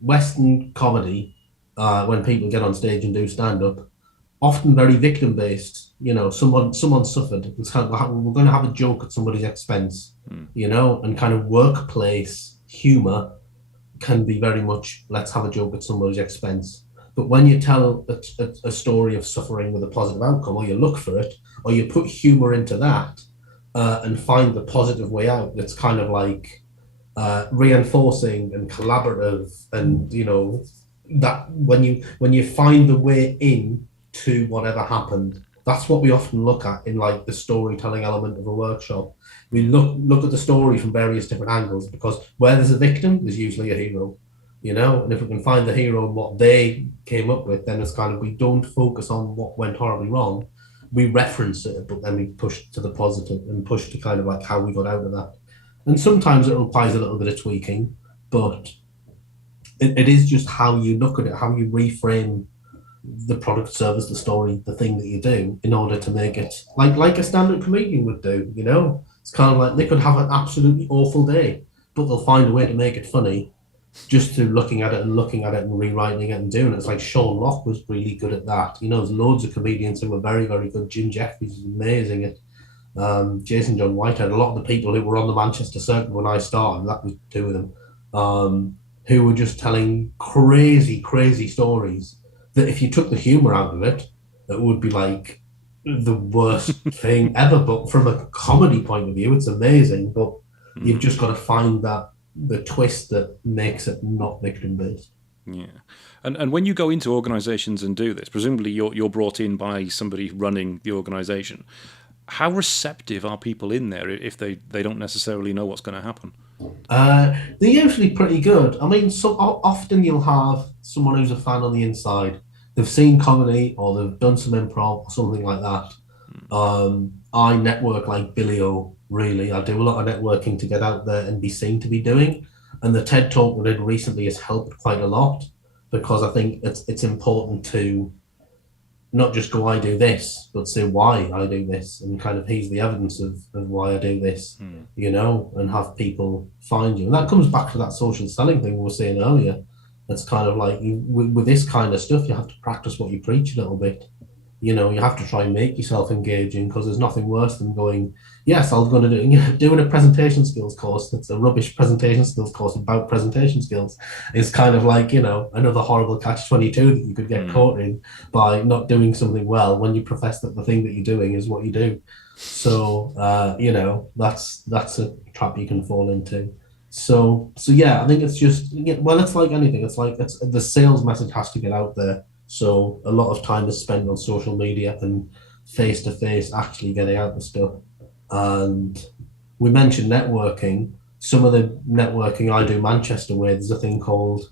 Western comedy, when people get on stage and do stand-up, often very victim-based. Someone suffered. It's kind of, we're going to have a joke at somebody's expense, and kind of workplace humor can be very much, let's have a joke at somebody's expense. But when you tell a story of suffering with a positive outcome, or you look for it, or you put humor into that and find the positive way out, it's kind of like reinforcing and collaborative, and that when you find the way in to whatever happened, that's what we often look at in like the storytelling element of a workshop. We look at the story from various different angles, because where there's a victim, there's usually a hero. And if we can find the hero and what they came up with, then it's kind of, we don't focus on what went horribly wrong. We reference it, but then we push to the positive and push to kind of like how we got out of that. And sometimes it requires a little bit of tweaking, but it is just how you look at it, how you reframe the product, service, the story, the thing that you do, in order to make it like a stand-up comedian would do. It's kind of like they could have an absolutely awful day, but they'll find a way to make it funny, just through looking at it and rewriting it and doing it. It's like Sean Locke was really good at that. There's loads of comedians who were very, very good. Jim Jeffries is amazing at Jason John Whitehead. A lot of the people who were on the Manchester circuit when I started, that was two of them, who were just telling crazy, crazy stories that if you took the humor out of it, it would be like the worst thing ever. But from a comedy point of view, it's amazing. But you've just got to find the twist that makes it not victim based. Yeah, and when you go into organisations and do this, presumably you're brought in by somebody running the organisation. How receptive are people in there if they don't necessarily know what's going to happen? They're usually pretty good. I mean, often you'll have someone who's a fan on the inside. They've seen comedy or they've done some improv or something like that. I network like Billy O, really. I do a lot of networking to get out there and be seen to be doing. And the TED Talk we did recently has helped quite a lot because I think it's important to not just go, I do this, but say why I do this. And kind of here's the evidence of why I do this, and have people find you. And that comes back to that social selling thing we were saying earlier. It's kind of like with this kind of stuff, you have to practice what you preach a little bit. You have to try and make yourself engaging because there's nothing worse than going, yes, I'm going to doing a presentation skills course. That's a rubbish presentation skills course about presentation skills. It's kind of like, another horrible catch-22 that you could get caught in by not doing something well when you profess that the thing that you're doing is what you do. So, that's a trap you can fall into. So yeah, I think it's just, well, it's like anything. It's the sales message has to get out there. So a lot of time is spent on social media and face to face actually getting out the stuff. And we mentioned networking. Some of the networking I do Manchester with, there's a thing called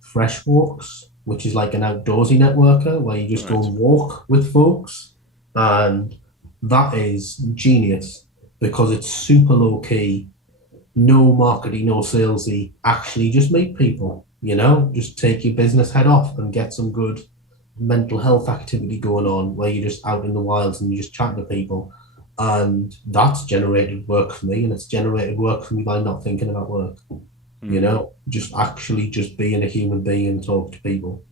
Fresh Walks, which is like an outdoorsy networker where you just go and walk with folks. And that is genius because it's super low key, no marketing, no salesy, actually just meet people. Just take your business head off and get some good mental health activity going on where you're just out in the wilds and you just chat to people. And that's generated work for me, and it's generated work for me by not thinking about work. Just actually just being a human being and talk to people.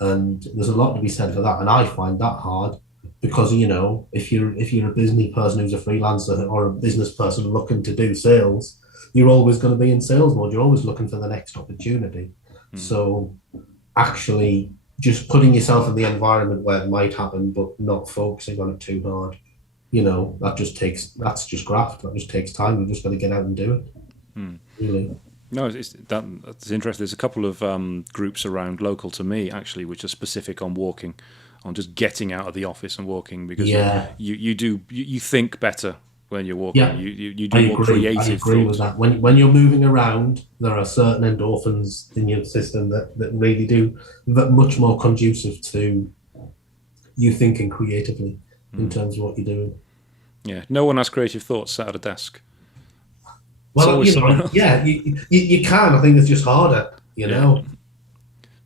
And there's a lot to be said for that. And I find that hard because, if you're a business person who's a freelancer or a business person looking to do sales, you're always going to be in sales mode. You're always looking for the next opportunity. So actually just putting yourself in the environment where it might happen, but not focusing on it too hard, that's just graft. That just takes time. You've just got to get out and do it. Really. No, that's interesting. There's a couple of groups around local to me, actually, which are specific on walking, on just getting out of the office and walking because you think better when you're walking. Yeah, you do more creative I agree with that. When you're moving around, there are certain endorphins in your system that really do much more conducive to you thinking creatively in terms of what you're doing. Yeah, no one has creative thoughts sat at a desk. Well, you can. I think it's just harder, know.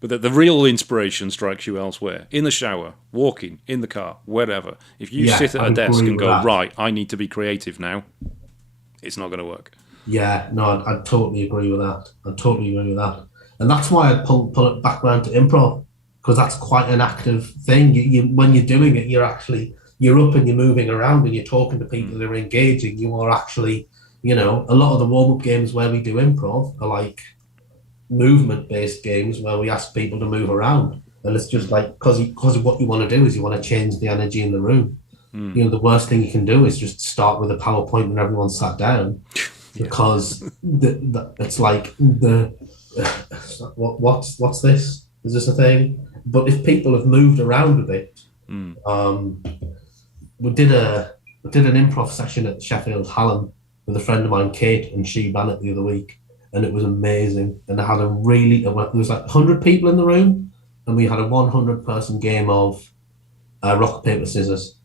But the real inspiration strikes you elsewhere. In the shower, walking, in the car, wherever. If you sit at a desk and go, right, I need to be creative now, it's not going to work. Yeah, no, I totally agree with that. And that's why I pull it back around to improv, because that's quite an active thing. When you're doing it, you're up and you're moving around and you're talking to people that are engaging. You are actually, a lot of the warm-up games where we do improv are like movement-based games where we ask people to move around, and it's just like because what you want to do is you want to change the energy in the room. The worst thing you can do is just start with a PowerPoint when everyone's sat down, because it's like what's this? Is this a thing? But if people have moved around a bit, we did an improv session at Sheffield Hallam with a friend of mine, Kate, and she ran it the other week. And it was amazing. And I had there was like 100 people in the room, and we had a 100-person game of rock, paper, scissors.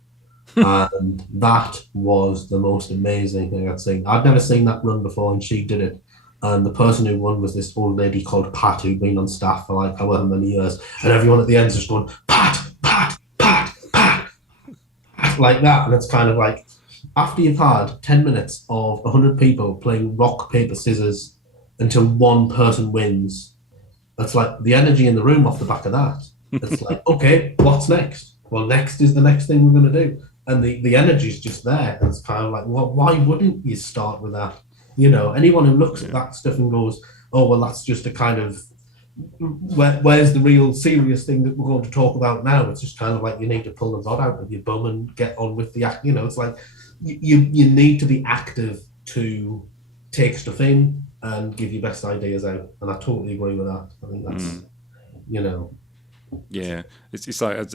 And that was the most amazing thing I'd seen. I'd never seen that run before, and she did it. And the person who won was this old lady called Pat, who'd been on staff for like however many years. And everyone at the end is just going, Pat, Pat, Pat, Pat, Pat, like that. And it's kind of like, after you've had 10 minutes of 100 people playing rock, paper, scissors, until one person wins, that's like the energy in the room off the back of that. It's like, okay, what's next? Well, next is the next thing we're going to do. And the energy is just there. And it's kind of like, well, why wouldn't you start with that? Anyone who looks at that stuff and goes, oh, well, that's just a kind of, where's the real serious thing that we're going to talk about now? It's just kind of like you need to pull the rod out of your bum and get on with the act. It's like you need to be active to take stuff in. and give your best ideas out. And I totally agree with that. I think that's, you know, Yeah, it's like as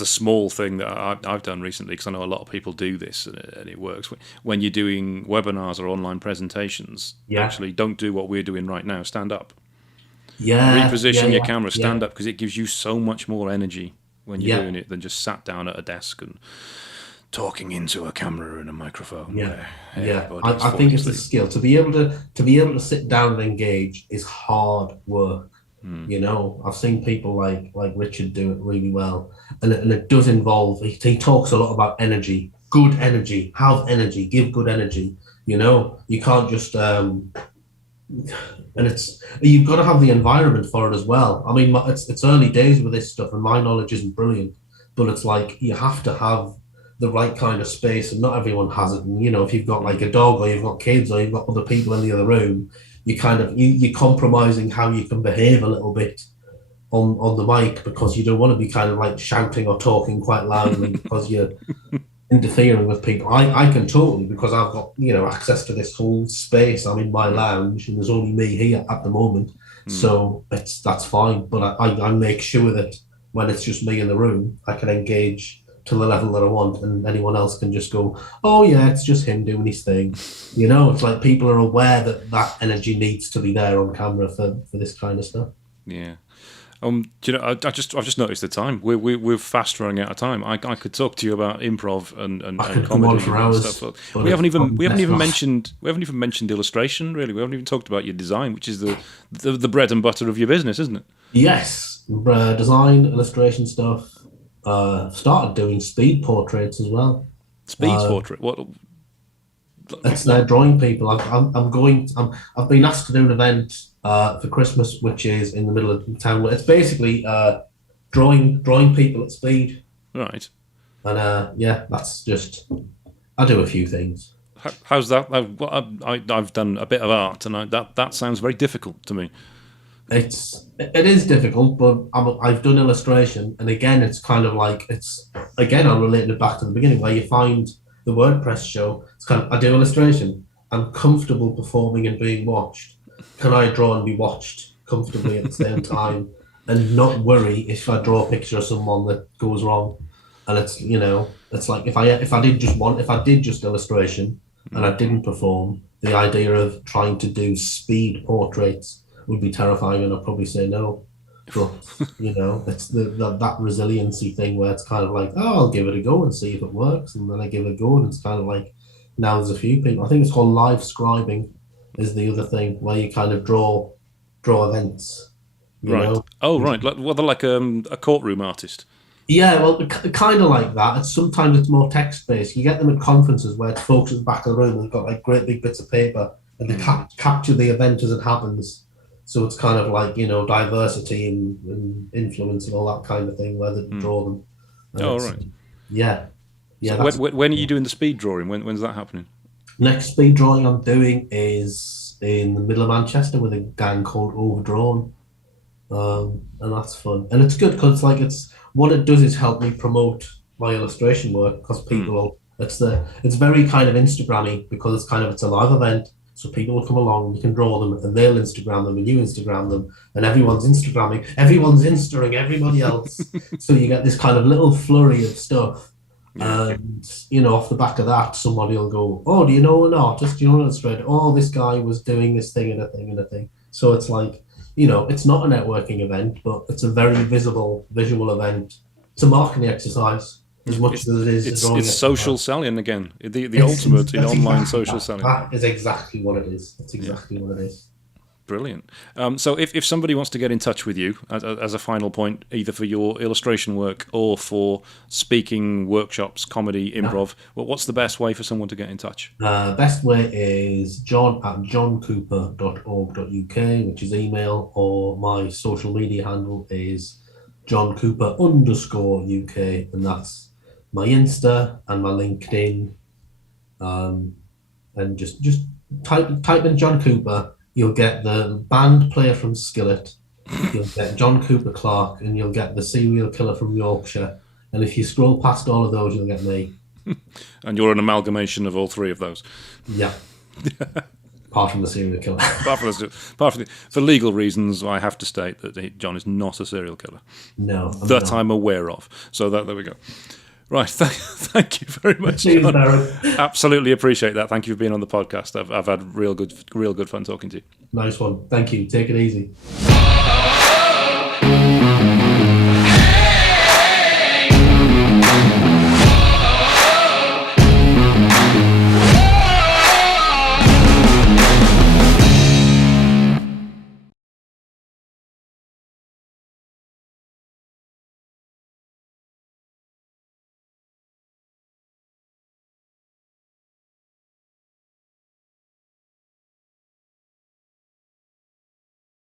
a small thing that I've done recently, because I know a lot of people do this, and it works. When you're doing webinars or online presentations, yeah, actually don't do what we're doing right now. Stand up, yeah, yeah, reposition your yeah, camera, stand yeah, up, because it gives you so much more energy when you're yeah, doing it than just sat down at a desk and talking into a camera and a microphone yeah. where Yeah, everybody's I falling think it's a asleep. skill to be able to sit down and engage is hard work. You know, I've seen people like Richard do it really well, and it does involve. He talks a lot about energy, good energy, have energy, give good energy. You know, you can't just and it's you've got to have the environment for it as well. I mean, it's early days with this stuff, and my knowledge isn't brilliant, but it's like you have to have the right kind of space, and not everyone has it. And you know, if you've got like a dog, or you've got kids, or you've got other people in the other room, you're compromising how you can behave a little bit on the mic, because you don't want to be kind of like shouting or talking quite loudly because you're interfering with people. I can totally, because I've got, access to this whole space. I'm in my lounge and there's only me here at the moment. So that's fine. But I make sure that when it's just me in the room, I can engage to the level that I want, and anyone else can just go, oh yeah, it's just him doing his thing. It's like people are aware that that energy needs to be there on camera for this kind of stuff. Yeah. Do you know? I've just noticed the time. We're fast running out of time. I could talk to you about improv I and could go on comedy for and stuff. hours, But but we it's haven't even probably we haven't best even not. mentioned illustration. Really, we haven't even talked about your design, which is the bread and butter of your business, isn't it? Yes, design, illustration stuff. Started doing speed portraits as well. Speed Uh, portrait. it's What? their drawing people. I've been asked to do an event for Christmas, which is in the middle of town. It's basically drawing people at speed, Right. and yeah, that's just I do a few things. How's that? I've done a bit of art, and that sounds very difficult to me. It is difficult, but I've done illustration, and again, it's kind of like I'm relating it back to the beginning, where you find the WordPress show. It's kind of I do illustration. I'm comfortable performing and being watched. Can I draw and be watched comfortably at the same time, and not worry if I draw a picture of someone that goes wrong? And it's like if I did just illustration and I didn't perform, the idea of trying to do speed portraits would be terrifying, and I'd probably say no. But it's that resiliency thing where it's kind of like, oh, I'll give it a go and see if it works, and then I give it a go, and it's kind of like now there's a few people. I think it's called live scribing, is the other thing where you kind of draw events. You Right. know, Oh, right. They're like a courtroom artist. Yeah, well, kind of like that. Sometimes it's more text based. You get them at conferences where it's folks at the back of the room and they've got like great big bits of paper, and they capture the event as it happens. So it's kind of like diversity and influence and all that kind of thing where they draw them. And Oh, it's right. yeah, So yeah. That's when are you doing the speed drawing? When's that happening? next speed drawing I'm doing is in the middle of Manchester with a gang called Overdrawn. And that's fun, and it's good because it's what it does is help me promote my illustration work, because it's very kind of Instagrammy, because it's a live event, so people will come along, you can draw them, and they'll Instagram them, and you Instagram them, and everyone's Instaing everybody else, so you get this kind of little flurry of stuff. Yeah. And off the back of that, somebody will go, "Oh, do you know an artist? Do you know an illustrator? Oh, this guy was doing this thing and a thing and a thing." So it's like, it's not a networking event, but it's a very visible visual event. It's a marketing exercise as much It's as it is a drawing it's social exercise. selling again. The ultimate in That's online exactly social that. selling. That is exactly what it is. That's Yeah. exactly what it is. Brilliant. So if somebody wants to get in touch with you as a final point, either for your illustration work or for speaking, workshops, comedy, Yeah. improv, what's the best way for someone to get in touch? Best way is john@johncooper.org.uk, which is email, or my social media handle is johncooper_UK, and that's my Insta and my LinkedIn. And just type in John Cooper, you'll get the band player from Skillet, you'll get John Cooper Clark, and you'll get the serial killer from Yorkshire. And if you scroll past all of those, you'll get me. And you're an amalgamation of all three of those. Yeah, Apart from the serial killer. For legal reasons, I have to state that John is not a serial killer. No. I'm aware of. So there we go. Right, thank you very much, Cheers, John. Darren. Absolutely appreciate that. Thank you for being on the podcast. I've had real good fun talking to you. Nice one. Thank you. Take it easy.